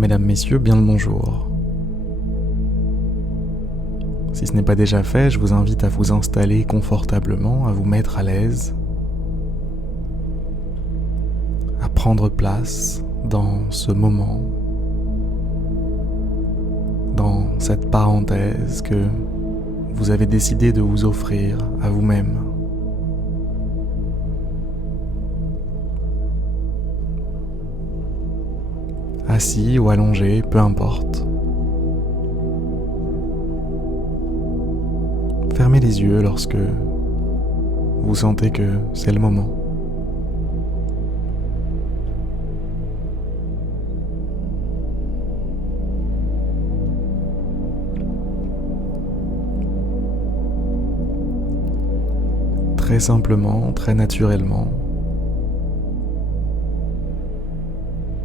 Mesdames, Messieurs, bien le bonjour. Si ce n'est pas déjà fait, je vous invite à vous installer confortablement, à vous mettre à l'aise, à prendre place dans ce moment, dans cette parenthèse que vous avez décidé de vous offrir à vous-même. Assis ou allongé, peu importe. Fermez les yeux lorsque vous sentez que c'est le moment. Très simplement, très naturellement,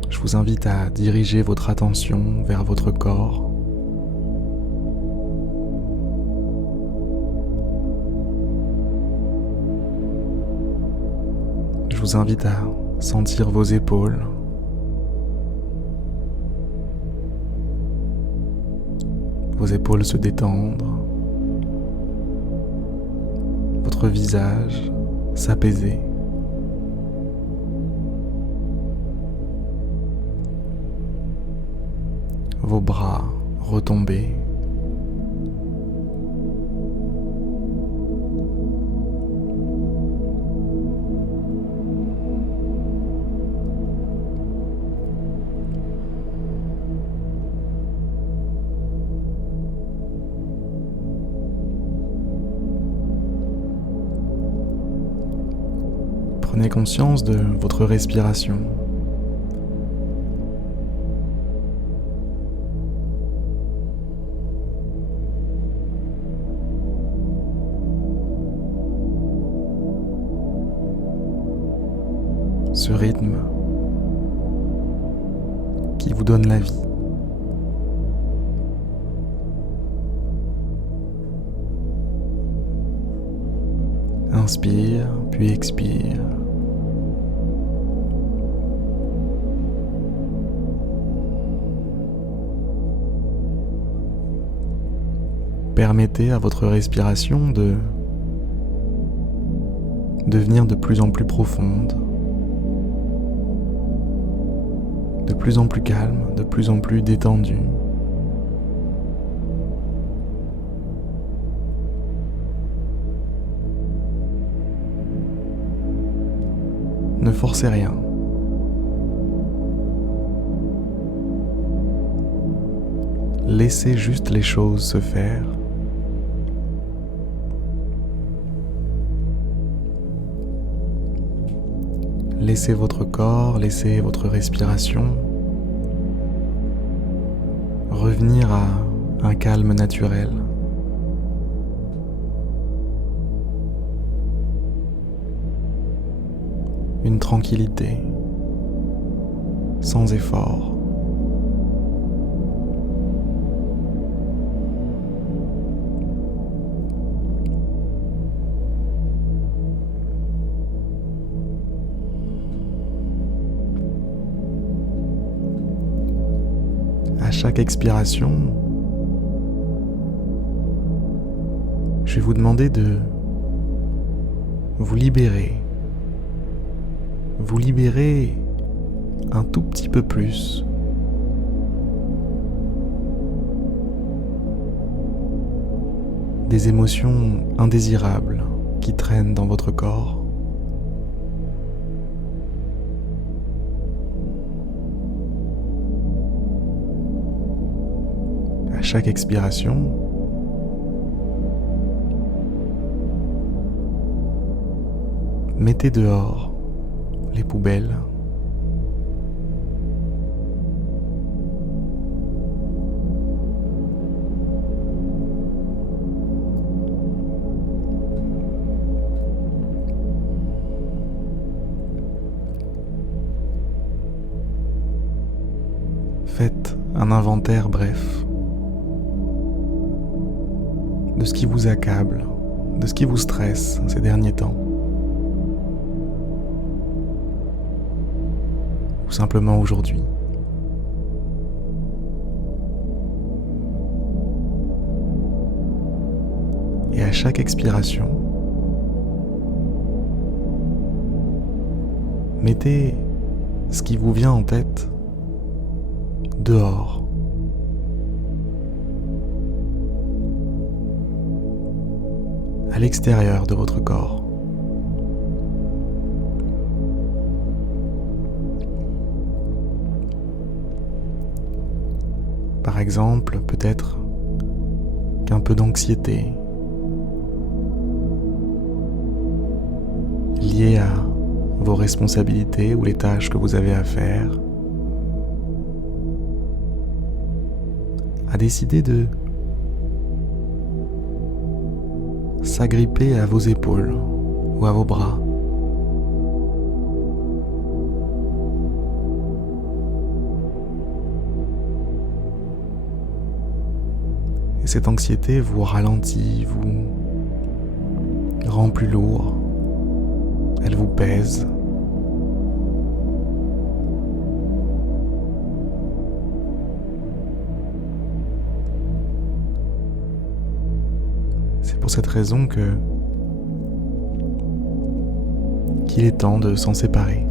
je vous invite à diriger votre attention vers votre corps. Je vous invite à sentir vos épaules, se détendre, votre visage s'apaiser. Vos bras retomber. Prenez conscience de votre respiration. Ce rythme qui vous donne la vie. Inspire, puis expire. Permettez à votre respiration de devenir de plus en plus profonde, de plus en plus calme, de plus en plus détendue. Ne forcez rien. Laissez juste les choses se faire. Laissez votre corps, laissez votre respiration revenir à un calme naturel. Une tranquillité, sans effort. À chaque expiration, je vais vous demander de vous libérer un tout petit peu plus. Des émotions indésirables qui traînent dans votre corps. À chaque expiration, mettez dehors les poubelles. Faites un inventaire bref de ce qui vous accable, de ce qui vous stresse ces derniers temps. Ou simplement aujourd'hui. chaque expiration, mettez ce qui vous vient en tête dehors. À l'extérieur de votre corps. Par exemple, peut-être qu'un peu d'anxiété liée à vos responsabilités ou les tâches que vous avez à faire a décidé de s'agripper à vos épaules ou à vos bras. Et cette anxiété vous ralentit, vous rend plus lourd, elle vous pèse. C'est pour cette raison qu'il est temps de s'en séparer.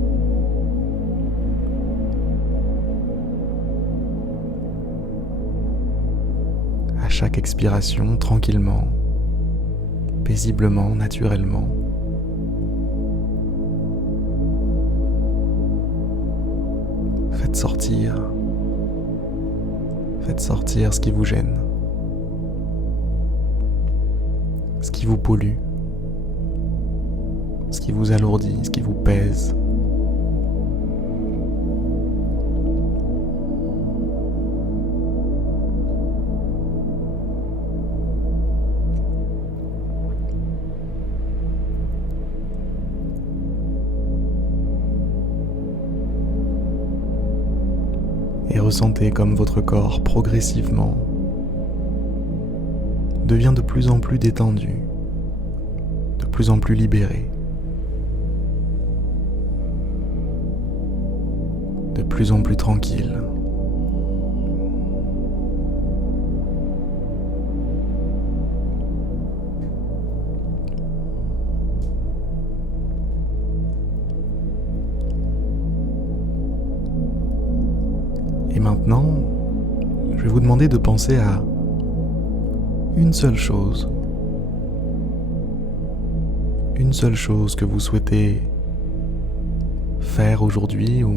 À chaque expiration, tranquillement, paisiblement, naturellement. Faites sortir ce qui vous gêne, ce qui vous pollue, ce qui vous alourdit, ce qui vous pèse. Et ressentez comme votre corps progressivement devient de plus en plus détendu, de plus en plus libéré, de plus en plus tranquille. Et maintenant, je vais vous demander de penser à une seule chose que vous souhaitez faire aujourd'hui ou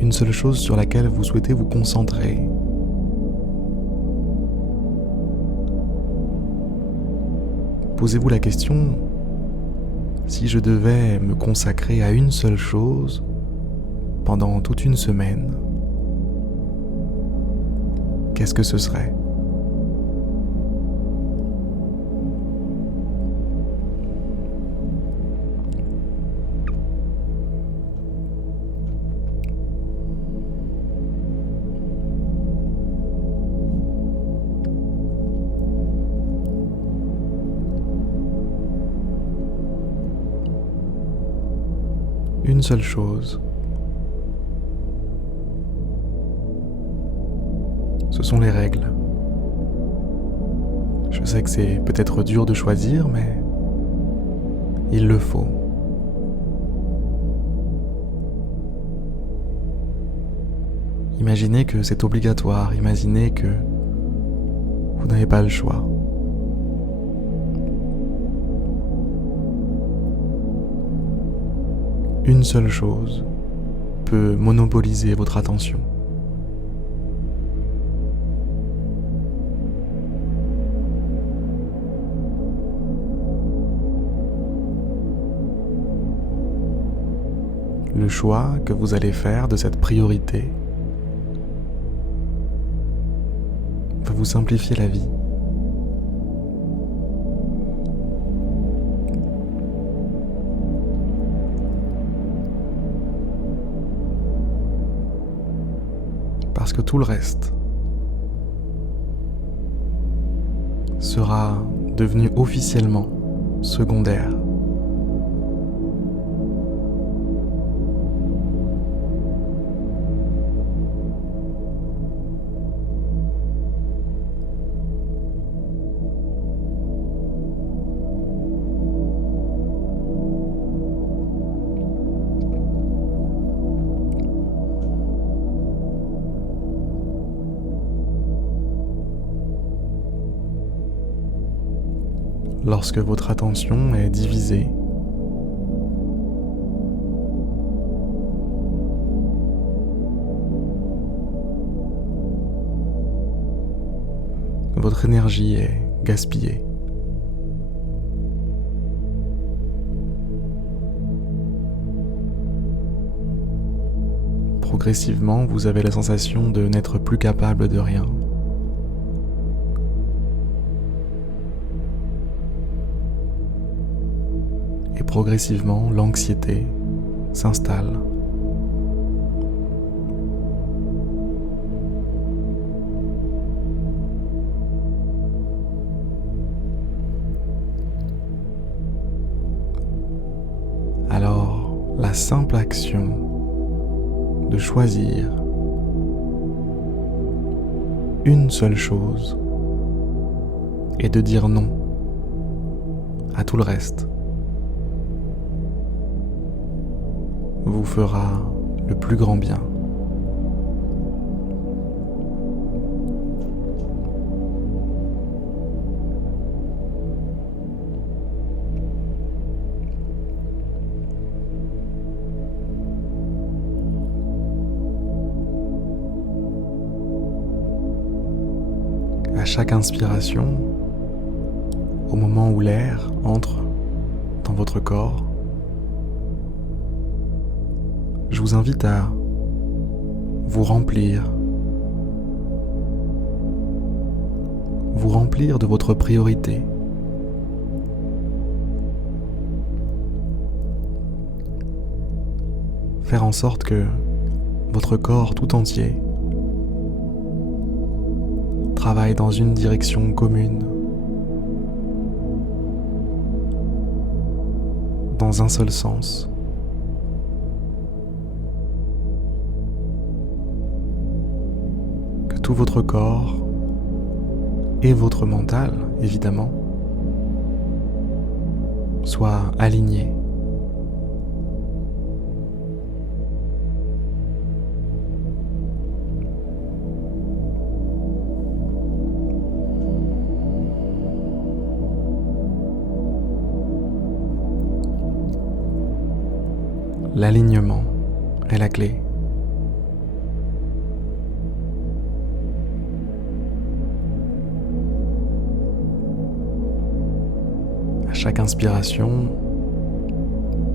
une seule chose sur laquelle vous souhaitez vous concentrer. Posez-vous la question, si je devais me consacrer à une seule chose pendant toute une semaine, qu'est-ce que ce serait ? Une seule chose. Ce sont les règles. Je sais que c'est peut-être dur de choisir, mais il le faut. Imaginez que c'est obligatoire, imaginez que vous n'avez pas le choix. Une seule chose peut monopoliser votre attention. Le choix que vous allez faire de cette priorité va vous simplifier la vie. Parce que tout le reste sera devenu officiellement secondaire. lorsque votre attention est divisée. Votre énergie est gaspillée. Progressivement, vous avez la sensation de n'être plus capable de rien. Et progressivement, l'anxiété s'installe. Alors, la simple action de choisir une seule chose et de dire non à tout le reste vous fera le plus grand bien. À chaque inspiration, au moment où l'air entre dans votre corps, je vous invite à vous remplir de votre priorité. Faire en sorte que votre corps tout entier travaille dans une direction commune, dans un seul sens. Que tout votre corps et votre mental, évidemment, soient alignés. L'alignement est la clé. À chaque inspiration,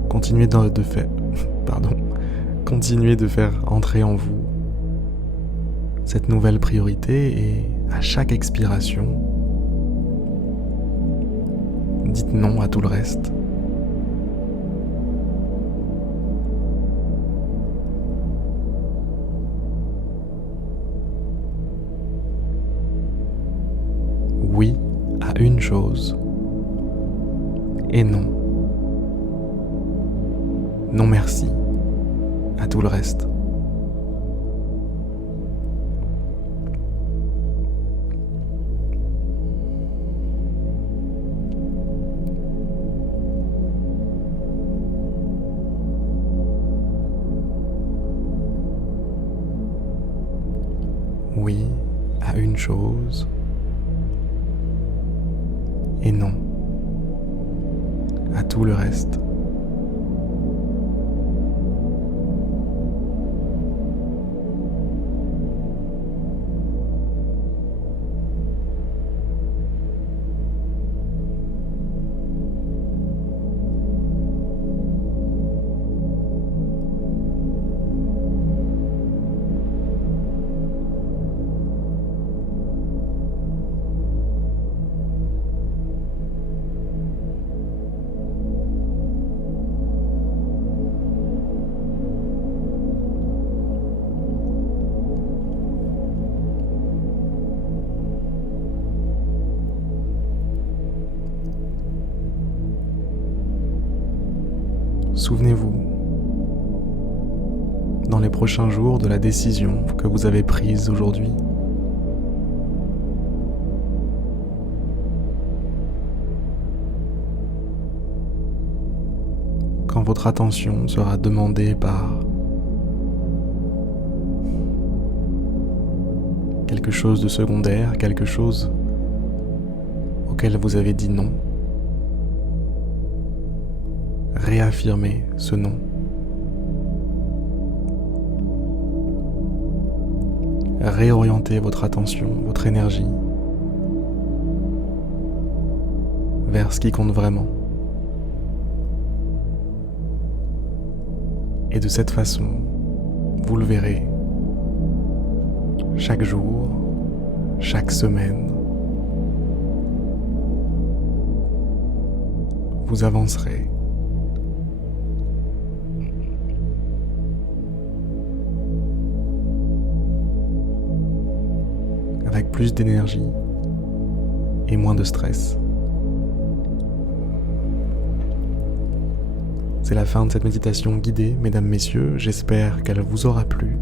continuez de faire entrer en vous cette nouvelle priorité et à chaque expiration, dites non à tout le reste. Oui à une chose et non. Non merci à tout le reste. Oui à une chose et non à tout le reste. Souvenez-vous, dans les prochains jours, de la décision que vous avez prise aujourd'hui. Quand votre attention sera demandée par quelque chose de secondaire, quelque chose auquel vous avez dit non, réaffirmer ce nom. Réorientez votre attention, votre énergie vers ce qui compte vraiment. Et de cette façon, vous le verrez, chaque jour, chaque semaine, vous avancerez. Avec plus d'énergie et moins de stress. C'est la fin de cette méditation guidée, mesdames, messieurs. J'espère qu'elle vous aura plu.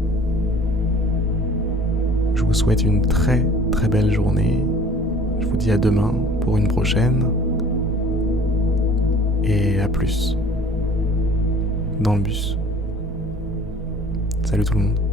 Je vous souhaite une très très belle journée. Je vous dis à demain pour une prochaine. Et à plus. Dans le bus. Salut tout le monde.